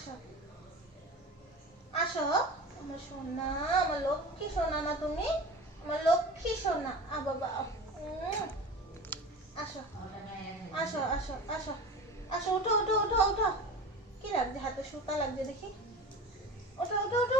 আসো আসো, আমার সোনা, আমার লক্ষ্মী সোনা না তুমি, আমার লক্ষ্মী সোনা। বাবা, আসো আসো আসো আসো আসো, উঠো উঠো উঠো উঠো। কি লাগছে হাতে? সুতা লাগছে দেখি। ওঠো ওঠো ওঠো